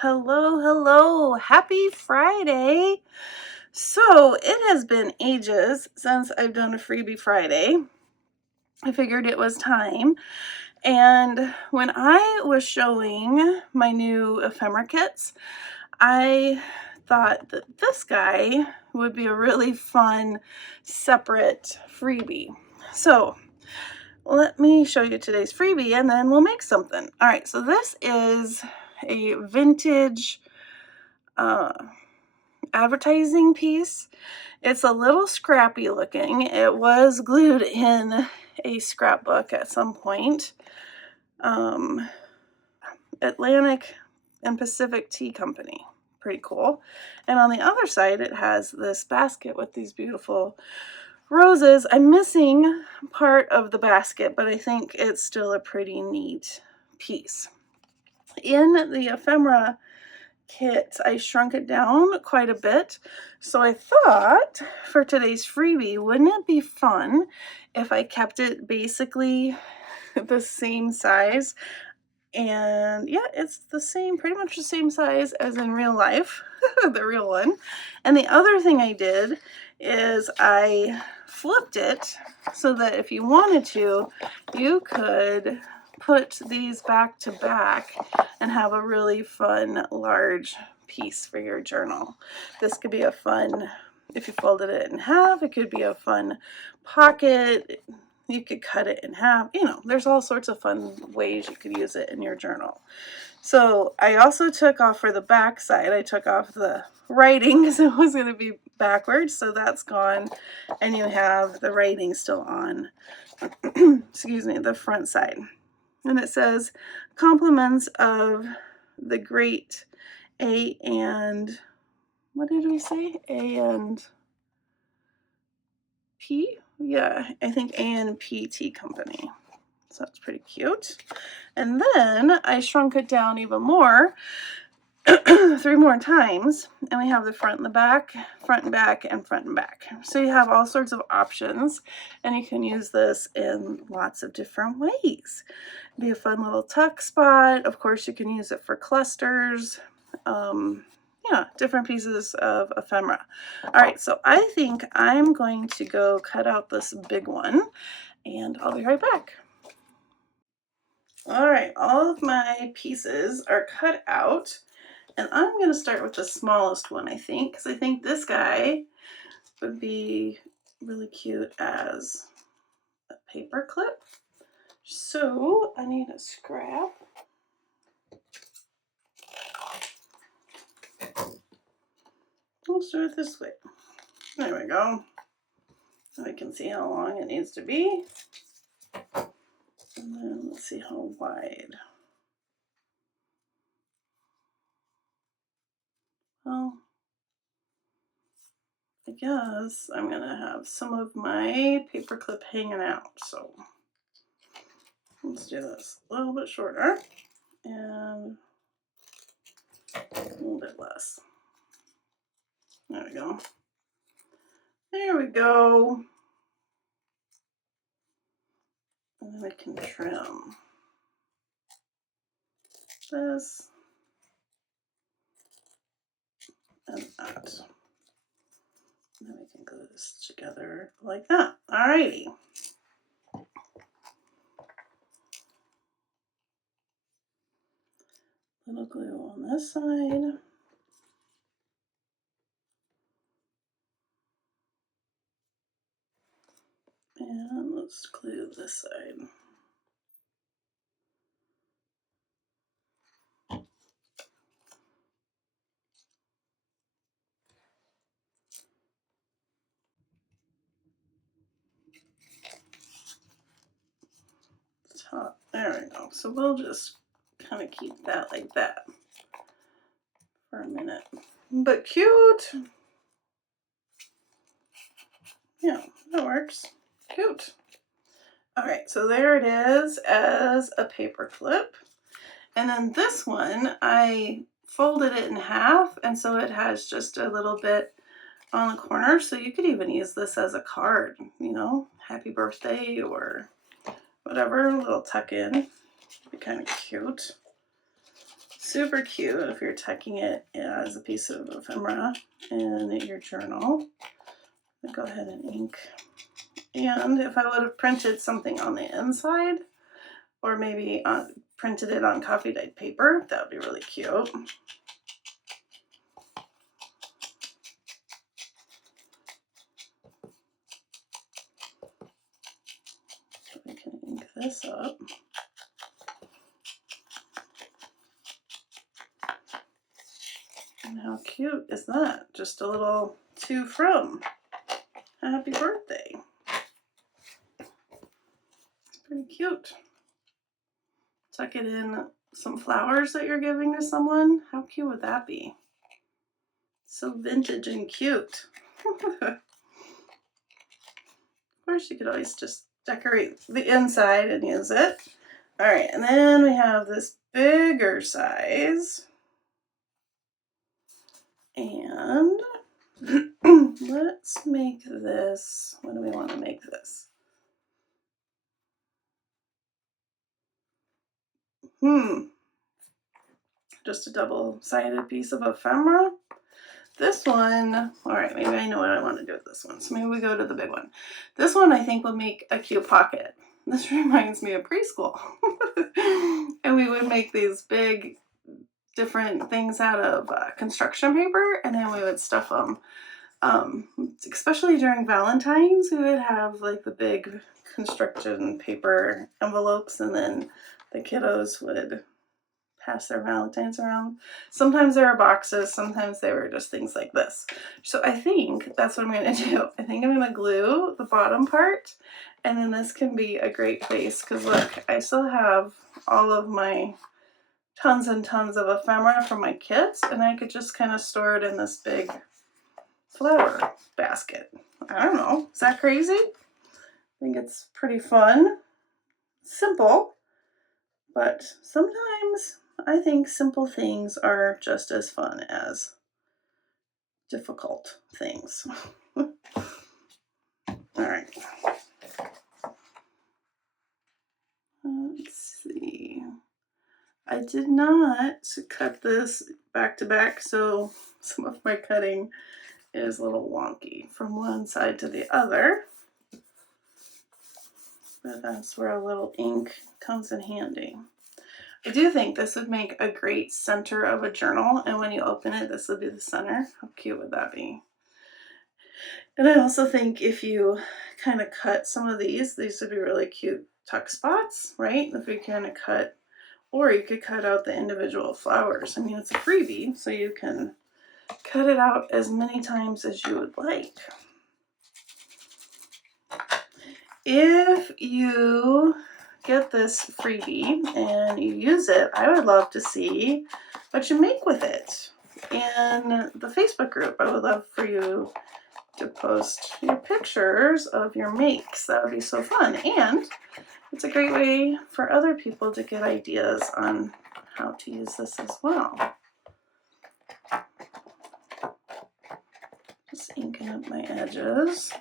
Hello, hello. Happy Friday. So it has been ages since I've done a Freebie Friday. I figured it was time. And when I was showing my new ephemera kits, I thought that this guy would be a really fun separate freebie. So let me show you today's freebie and then we'll make something. All right, so this is a vintage advertising piece. It's a little scrappy looking. It was glued in a scrapbook at some point. Atlantic and Pacific Tea Company. Pretty cool. And on the other side, it has this basket with these beautiful roses. I'm missing part of the basket, but I think it's still a pretty neat piece. In the ephemera kit, I shrunk it down quite a bit. So I thought for today's freebie, wouldn't it be fun if I kept it basically the same size? And yeah, it's the same, pretty much the same size as in real life, the real one. And the other thing I did is I flipped it so that if you wanted to, you could put these back to back and have a really fun large piece for your journal. This could be a fun, if you folded it in half, it could be a fun pocket. You could cut it in half. You know, there's all sorts of fun ways you could use it in your journal. So I also took off for the back side, I took off the writing because it was going to be backwards, so that's gone, and you have the writing still on excuse me, the front side. And it says compliments of the great A and, what did we say? A and P? Yeah, I think A and P Tea Company. So that's pretty cute. And then I shrunk it down even more, 3 more times, and we have the front and the back, front and back, and front and back. So you have all sorts of options, and you can use this in lots of different ways. Be a fun little tuck spot. Of course, you can use it for clusters. Yeah, different pieces of ephemera. All right, so I think I'm going to go cut out this big one, and I'll be right back. All right, all of my pieces are cut out, and I'm going to start with the smallest one, I think, because I think this guy would be really cute as a paper clip. So I need a scrap. Let's do it this way. There we go. I can see how long it needs to be. And then let's see how wide. Well, I guess I'm going to have some of my paper clip hanging out. So let's do this a little bit shorter and a little bit less. There we go. There we go. And then I can trim this and that. And then we can glue this together like that. Alrighty. Little glue on this side. And let's glue this side. Top. There we go. So we'll just kind of keep that like that for a minute. But cute. Yeah, that works. Cute. All right, so there it is as a paper clip. And then this one, I folded it in half, and so it has just a little bit on the corner. So you could even use this as a card, you know, happy birthday or whatever, a little tuck in. Be kind of cute. Super cute if you're tucking it as a piece of ephemera in your journal. I'll go ahead and ink. And if I would have printed something on the inside, or maybe printed it on coffee dyed paper, that would be really cute. So we can ink this up. And how cute is that? Just a little to from. Happy birthday. It's pretty cute. Tuck it in some flowers that you're giving to someone. How cute would that be? So vintage and cute. Of course, you could always just decorate the inside and use it. All right, and then we have this bigger size. And let's make this, what do we want to make this? Just a double-sided piece of ephemera. This one, all right, maybe I know what I want to do with this one. So maybe we go to the big one. This one I think will make a cute pocket. This reminds me of preschool. And we would make these big different things out of construction paper, and then we would stuff them. Especially during Valentine's, we would have like the big construction paper envelopes, and then the kiddos would pass their Valentines around. Sometimes there were boxes, sometimes they were just things like this. So I think that's what I'm going to do. I think I'm going to glue the bottom part, and then this can be a great place, because look, I still have all of my tons and tons of ephemera from my kits, and I could just kind of store it in this big flower basket. I don't know, is that crazy? I think it's pretty fun. Simple, but sometimes I think simple things are just as fun as difficult things. All right. Let's see. I did not cut this back to back, so some of my cutting is a little wonky from one side to the other. But that's where a little ink comes in handy. I do think this would make a great center of a journal, and when you open it, this would be the center. How cute would that be? And I also think if you kind of cut some of these would be really cute tuck spots, right? If you kind of cut, or you could cut out the individual flowers. I mean, it's a freebie, so you can cut it out as many times as you would like. If you get this freebie and you use it, I would love to see what you make with it in the Facebook group. I would love for you to post your pictures of your makes. That would be so fun, and it's a great way for other people to get ideas on how to use this as well. Just inking up my edges.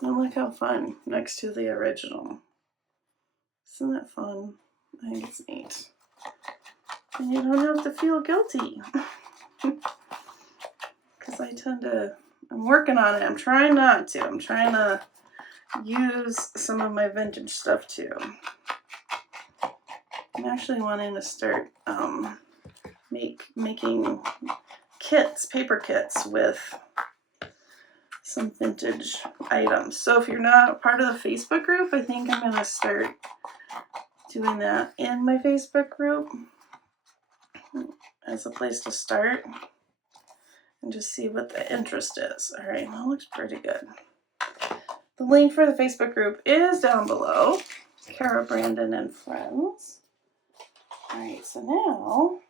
And look how fun next to the original. Isn't that fun? I think it's neat. And you don't have to feel guilty. Because I tend to, I'm working on it. I'm trying not to. I'm trying to use some of my vintage stuff too. I'm actually wanting to start making kits, paper kits with some vintage items. So if you're not a part of the Facebook group, I think I'm going to start doing that in my Facebook group as a place to start and just see what the interest is. All right, that looks pretty good. The link for the Facebook group is down below. Cara, Brandon, and Friends. All right, so now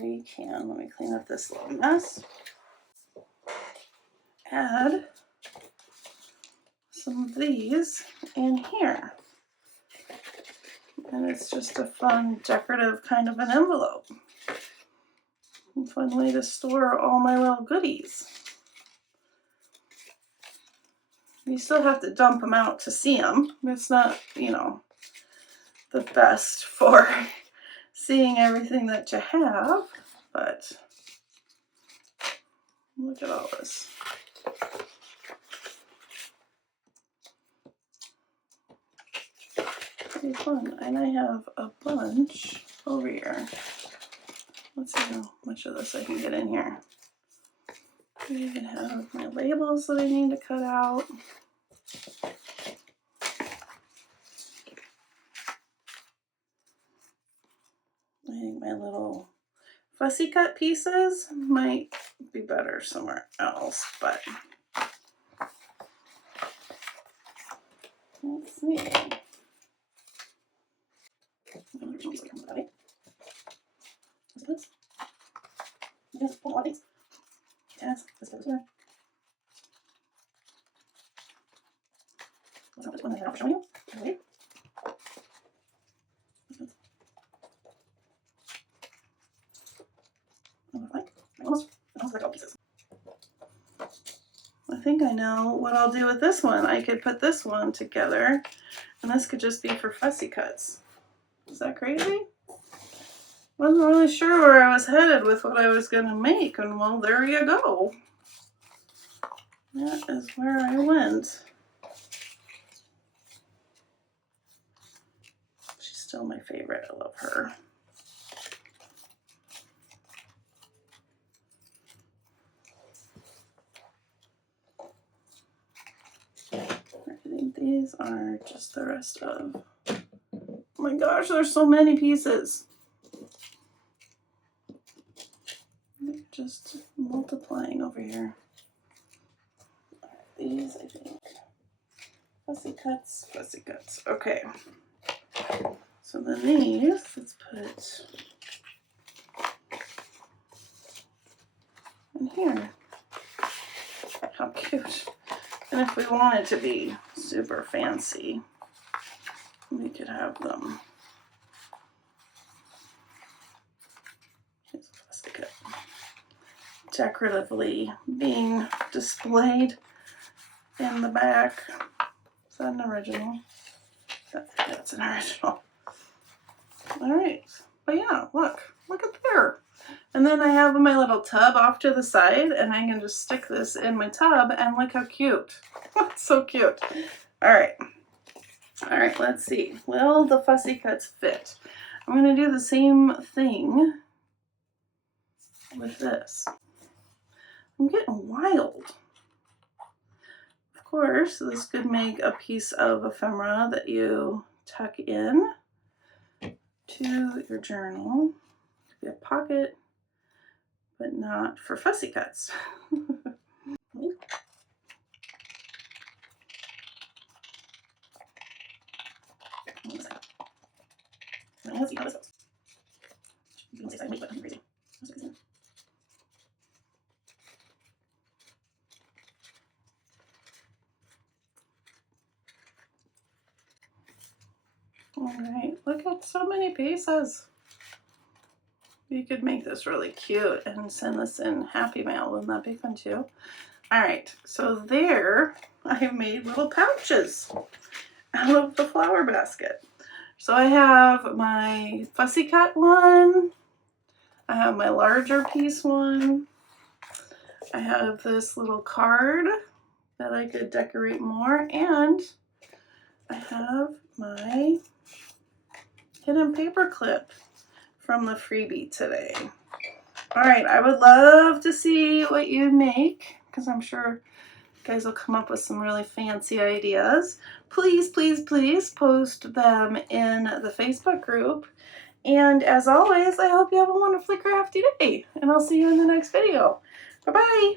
we can, let me clean up this little mess, add some of these in here. And it's just a fun decorative kind of an envelope. A fun way to store all my little goodies. You still have to dump them out to see them. It's not, you know, the best for seeing everything that you have, but look at all this. Pretty fun. And I have a bunch over here. Let's see how much of this I can get in here. I even have my labels that I need to cut out. I think my little fussy cut pieces might be better somewhere else, but let's see. Yes, pull all these. Yes, this goes there. What's up this one I have for showing you? Okay. Almost like all pieces. I think I know what I'll do with this one. I could put this one together, and this could just be for fussy cuts. Is that crazy? Wasn't really sure where I was headed with what I was going to make, and well, there you go. That is where I went. She's still my favorite. I love her. I think these are just the rest of... Oh my gosh, there's so many pieces. They're just multiplying over here. These, I think. Fussy cuts, fussy cuts. Okay. So then these, let's put in here. How cute. And if we wanted to be super fancy, we could have them. Here's a fussy cut. Decoratively being displayed in the back. Is that an original? That's an original. Alright. But yeah, look at there. And then I have my little tub off to the side, and I can just stick this in my tub, and look how cute. That's so cute. Alright. Alright, let's see. Will the fussy cuts fit? I'm going to do the same thing with this. I'm getting wild. Of course, this could make a piece of ephemera that you tuck in to your journal. It could be a pocket, but not for fussy cuts. Let's see how this goes. You can say I make it crazy. Alright, look at so many pieces. You could make this really cute and send this in Happy Mail. Wouldn't that be fun too? Alright, so there I've made little pouches out of the flower basket. So I have my fussy cut one. I have my larger piece one. I have this little card that I could decorate more, and I have my hidden paper clip from the freebie today. All right, I would love to see what you make, because I'm sure you guys will come up with some really fancy ideas. Please, please, please post them in the Facebook group. And as always, I hope you have a wonderfully crafty day, and I'll see you in the next video. Bye-bye.